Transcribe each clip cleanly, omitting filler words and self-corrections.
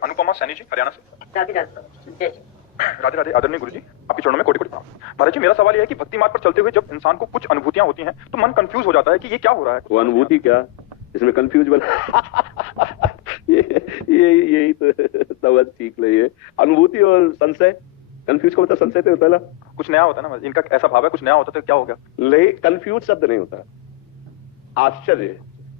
अनुपमा सैनी जी, हरियाणा से। राधे राधे। राधे राधे। आदरणीय गुरु जी, आपके चरणों में कोटि कोटि प्रणाम। महाराज जी, मेरा सवाल यह है कि भक्ति मार्ग पर चलते हुए जब इंसान को कुछ अनुभूतियां होती हैं तो मन कंफ्यूज हो जाता है कि ये क्या हो रहा है। वो अनुभूति क्या, इसमें कंफ्यूज बना यही तो समझ ठीक नहीं है। अनुभूति और संशय, कंफ्यूज का मतलब संशय तो होता है ना, कुछ नया होता है ना, इनका ऐसा भाव है कुछ नया होता तो क्या हो गया। नहीं, कंफ्यूज शब्द नहीं होता, आश्चर्य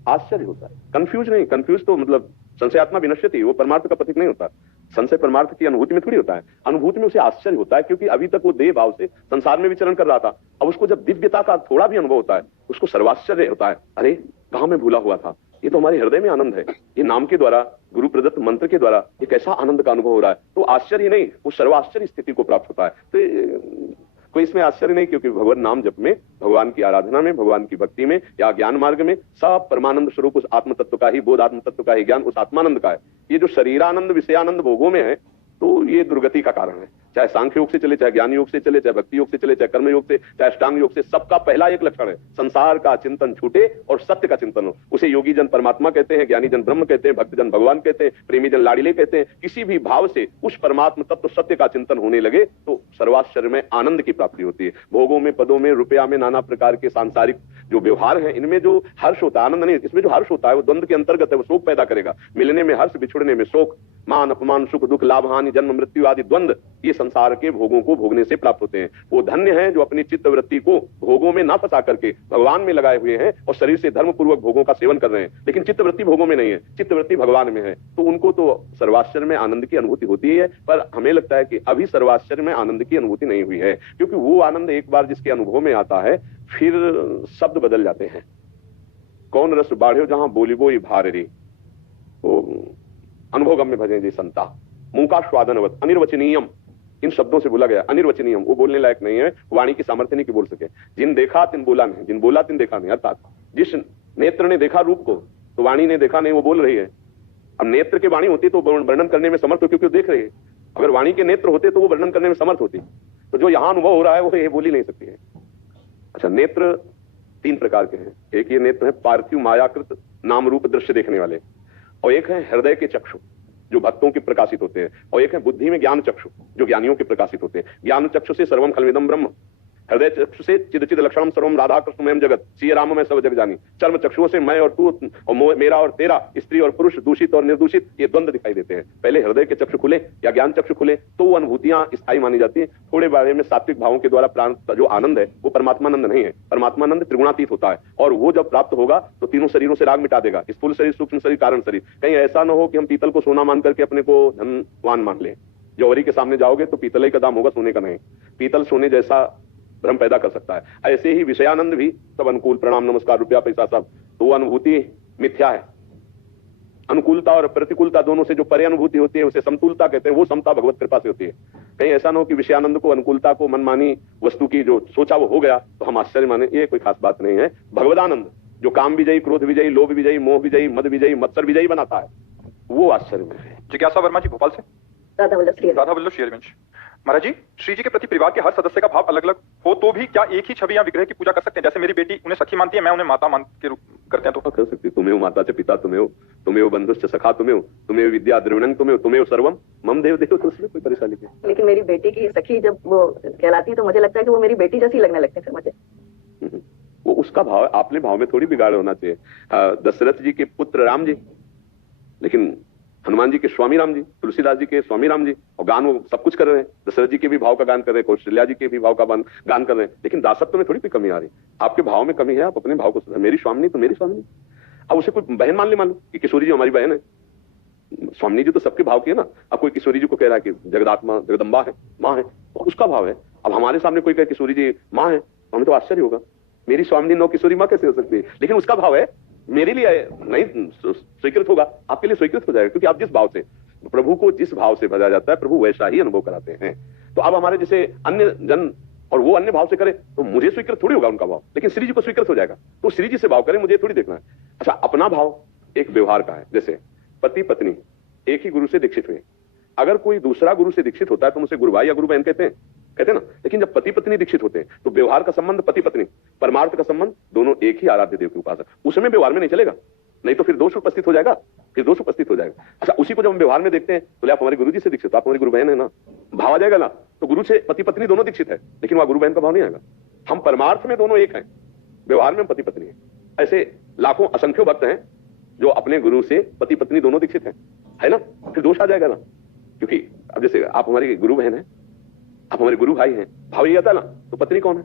आश्चर्य होता है, कंफ्यूज नहीं। कंफ्यूज तो मतलब संशयात्मा विनश्यति, वो परमार्थ का प्रतीक नहीं होता। संशय परमार्थ की अनुभूति में थोड़ी होता है, अनुभूति में उसे आश्चर्य होता है, क्योंकि अभी तक वो देह भाव से संसार में विचरण कर रहा था। अब उसको जब दिव्यता का थोड़ा भी अनुभव होता है, उसको सर्वाश्चर्य होता है, अरे कहां मैं भूला हुआ था, ये तो हमारे हृदय में आनंद है, ये नाम के द्वारा, गुरु प्रदत्त मंत्र के द्वारा एक ऐसा आनंद का अनुभव हो रहा है। तो आश्चर्य ही नहीं, वो सर्वाश्चर्य स्थिति को प्राप्त होता है। तो कोई इसमें आश्चर्य नहीं, क्योंकि भगवान नाम जप में, भगवान की आराधना में, भगवान की भक्ति में या ज्ञान मार्ग में सब परमानंद स्वरूप उस आत्म तत्व का ही, बोध आत्म तत्व का ही ज्ञान उस आत्मानंद का है। ये जो शरीरानंद विषयानंद भोगों में है, तो ये दुर्गति का कारण है। चाहे सांख्य योग से चले, चाहे ज्ञान योग से चले, चाहे भक्ति योग से चले, चाहे कर्म योग से, चाहे अष्टांग योग से, सबका पहला एक लक्षण है, संसार का चिंतन छूटे और सत्य का चिंतन हो। उसे योगी जन परमात्मा कहते हैं, ज्ञानी जन ब्रह्म कहते हैं, भक्त जन भगवान कहते हैं, प्रेमी जन लाड़िले कहते हैं। किसी भी भाव से उस परमात्मा तत्व सत्य का चिंतन होने लगे तो सर्वाश्चर्य में आनंद की प्राप्ति होती है। भोगों में, पदों में, रुपया में, नाना प्रकार के सांसारिक जो व्यवहार है, इनमें जो हर्ष होता है, आनंद नहीं, इसमें जो हर्ष होता है वो द्वंद के अंतर्गत है, वो शोक पैदा करेगा। मिलने में हर्ष, बिछुड़ने में शोक, मान अपमान, सुख दुख, लाभ हानि, जन्म मृत्यु आदि द्वंद, ये संसार के भोगों को भोगने से प्राप्त होते हैं। वो धन्य हैं जो अपनी चित्त वृत्ति को भोगों में ना फंसा करके भगवान में लगाए हुए हैं और शरीर से धर्म पूर्वक भोगों का सेवन कर रहे हैं, लेकिन चित्त वृत्ति भोगों में नहीं है, चित्त वृत्ति भगवान में है। तो उनको तो सर्वाश्चर्य में आनंद की अनुभूति होती है, पर हमें लगता है कि अभी सर्वाश्चर्य में आनंद की अनुभूति नहीं हुई है, क्योंकि वो आनंद एक बार जिसके अनुभव में आता है फिर शब्द बदल जाते हैं। कौन रस बाढ़ो जहां बोली बोई भारी, अनुभव में भजे जी संता, मुंह का स्वादनवत, अनिर्वचनीयम, इन शब्दों से बोला गया अनिर्वचनीयम, वो बोलने लायक नहीं है, वाणी की सामर्थ्य नहीं कि बोल सके। जिन देखा तिन बोला नहीं, जिन बोला तिन देखा नहीं, अर्थात जिस नेत्र ने देखा रूप को तो वाणी ने देखा नहीं, वो बोल रही है। अब नेत्र के वाणी होती तो वर्णन करने में समर्थ हो, क्योंकि वो देख रही है। अगर वाणी के नेत्र होते तो वो वर्णन करने में समर्थ होती। तो जो यहां अनुभव हो रहा है वो ये बोल ही नहीं सकती है। अच्छा, नेत्र तीन प्रकार के हैं। एक ये नेत्र है पार्थिव मायाकृत नाम रूप दृश्य देखने वाले, और एक है हृदय के चक्षु जो भक्तों के प्रकाशित होते हैं, और एक है बुद्धि में ज्ञान चक्षु जो ज्ञानियों के प्रकाशित होते हैं। ज्ञान चक्षु से सर्वम खलविदम ब्रह्म, हृदय चक्षु से चिद चिद लक्षणम सर्वम राधा कृष्णमयम जगत, सिय राम में सब जग जानी। चर्म चक्षुओं से मैं और तू और मेरा और तेरा, स्त्री और पुरुष, दूषित और निर्दूषित, ये द्वंद दिखाई देते हैं। पहले हृदय के चक्षु खुले या ज्ञान चक्षु खुले तो वो अनुभूतियां स्थायी मानी जाती है। थोड़े बारे में सात्विक भावों के द्वारा प्राप्त जो आनंद है वो परमात्मानंद नहीं है, परमात्मानंद त्रिगुणातीत होता है, और वो जब प्राप्त होगा तो तीनों शरीरों से राग मिटा देगा, स्थूल शरीर, सूक्ष्म शरीर, कारण शरीर। कहीं ऐसा न हो कि हम पीतल को सोना मान करके अपने को धनवान मान लें। जौहरी के सामने जाओगे तो पीतल ही का दाम होगा, सोने का नहीं। पीतल सोने जैसा भ्रम पैदा कर सकता है। ऐसे ही विषयानंद भी सब अनुकूल, प्रणाम नमस्कार, रुपया पैसा सब, तो वो अनुभूति मिथ्या है। अनुकूलता और प्रतिकूलता दोनों से जो परे अनुभूति होती है उसे समतुलता कहते हैं, वो समता भगवत कृपा से होती है। कहीं ऐसा न हो कि विषयानंद को, अनुकूलता को, मनमानी वस्तु की जो सोचा वो हो गया तो हम आश्चर्य माने, ये कोई खास बात नहीं है। भगवदानंद जो काम विजयी, क्रोध विजयी, लोभ विजयी, मोह विजयी, मद विजयी, मत्सर विजयी बनाता है, वो आश्चर्य में है। जिज्ञासा वर्मा जी, भोपाल से। राधा वल्लभ श्री महाराज जी, श्री जी के प्रति परिवार के हर सदस्य का भाव अलग अलग हो तो भी क्या एक ही छवि या विग्रह की पूजा कर सकते हैं? जैसे मेरी बेटी उन्हें सखी मानती है, मैं उन्हें माता मान के रूप करते हैं तो कर सकती। तुम्हें माता च पिता तुम्हें हो, तुम्हें बंधुश्च सखा तुम्हें हो, तुम्हें विद्या द्रविणं तुम्हें सर्वम मम देव देव, तो उसमें कोई परेशानी नहीं। लेकिन मेरी बेटी की सखी जब वो कहलाती है तो मुझे लगता है कि वो मेरी बेटी जैसी लगने लगती है फिर मुझे। वो उसका भाव, आपने भाव में थोड़ी बिगाड़ होना चाहिए। दशरथ जी के पुत्र राम जी, लेकिन हनुमान जी के स्वामी राम जी, तुलसीदास जी के स्वामी राम जी, और गान वो सब कुछ कर रहे हैं। दशरथ जी के भी भाव का गान कर रहे हैं, कौशल्या जी के भी भाव का गान कर रहे हैं, लेकिन दासत्व में थोड़ी कोई कमी आ रही। आपके भाव में कमी है, आप अपने भाव को सुधार। मेरी स्वामिनी तो मेरी स्वामिनी, अब उसे कोई बहन मान ले, मान लो कि किशोरी जी हमारी बहन है। स्वामिनी जी तो सबके भाव की है ना। अब कोई किशोरी जी को कह रहा है कि जगदात्मा जगदम्बा है, माँ है, तो उसका भाव है। अब हमारे सामने कोई कहे किशोरी जी माँ है, तो हमें तो आश्चर्य होगा, मेरी स्वामिनी नो किशोरी माँ कैसे हो सकती है? लेकिन उसका भाव है, मेरे लिए नहीं स्वीकृत होगा, आपके लिए स्वीकृत हो जाएगा, क्योंकि आप जिस भाव से, प्रभु को जिस भाव से भजा जाता है, प्रभु वैसा ही अनुभव कराते हैं। तो अब हमारे जैसे अन्य जन और वो अन्य भाव से करे तो मुझे स्वीकृत थोड़ी होगा उनका भाव, लेकिन श्री जी को स्वीकृत हो जाएगा। तो श्री जी से भाव करें, मुझे थोड़ी देखना है। अच्छा, अपना भाव एक व्यवहार का है। जैसे पति पत्नी एक ही गुरु से दीक्षित हुए, अगर कोई दूसरा गुरु से दीक्षित होता है तो उसे गुरु भाई या गुरु बहन कहते हैं ना। लेकिन जब पति पत्नी दीक्षित होते हैं तो व्यवहार का संबंध पति पत्नी, परमार्थ का संबंध दोनों एक ही आराध्य देव के उपासक, उसमें व्यवहार में नहीं चलेगा। नहीं तो फिर दोष उपस्थित हो जाएगा, फिर दोष उपस्थित हो जाएगा। अच्छा, उसी को जब हम व्यवहार में देखते हैं, बोले आप हमारे गुरु जी से दीक्षित, आप हमारी गुरु बहन है ना, भाव आ जाएगा ना, तो गुरु से पति पत्नी दोनों दीक्षित है, लेकिन वहां गुरु बहन का भाव नहीं आएगा। हम परमार्थ में दोनों एक हैं, व्यवहार में हम पति पत्नी है। ऐसे लाखों असंख्यों भक्त हैं जो अपने गुरु से पति पत्नी दोनों दीक्षित हैं, है ना, फिर दोष आ जाएगा ना। क्योंकि अब जैसे आप हमारी गुरु बहन है, आप हमारे गुरु भाई हैं, भाव ये आता ना, तो पत्नी कौन है?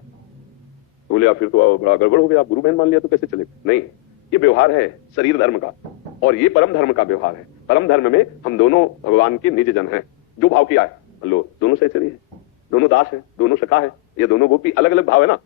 बोले आप फिर तो बड़ा गड़बड़ हो गया, आप गुरु बहन मान लिया तो कैसे चलेगा? नहीं, ये व्यवहार है शरीर धर्म का, और ये परम धर्म का व्यवहार है। परम धर्म में हम दोनों भगवान के निज जन हैं। जो भाव किया है, लो दोनों सहचरी है, दोनों दास है, दोनों सखा है, ये दोनों गोपी, अलग अलग भाव है ना।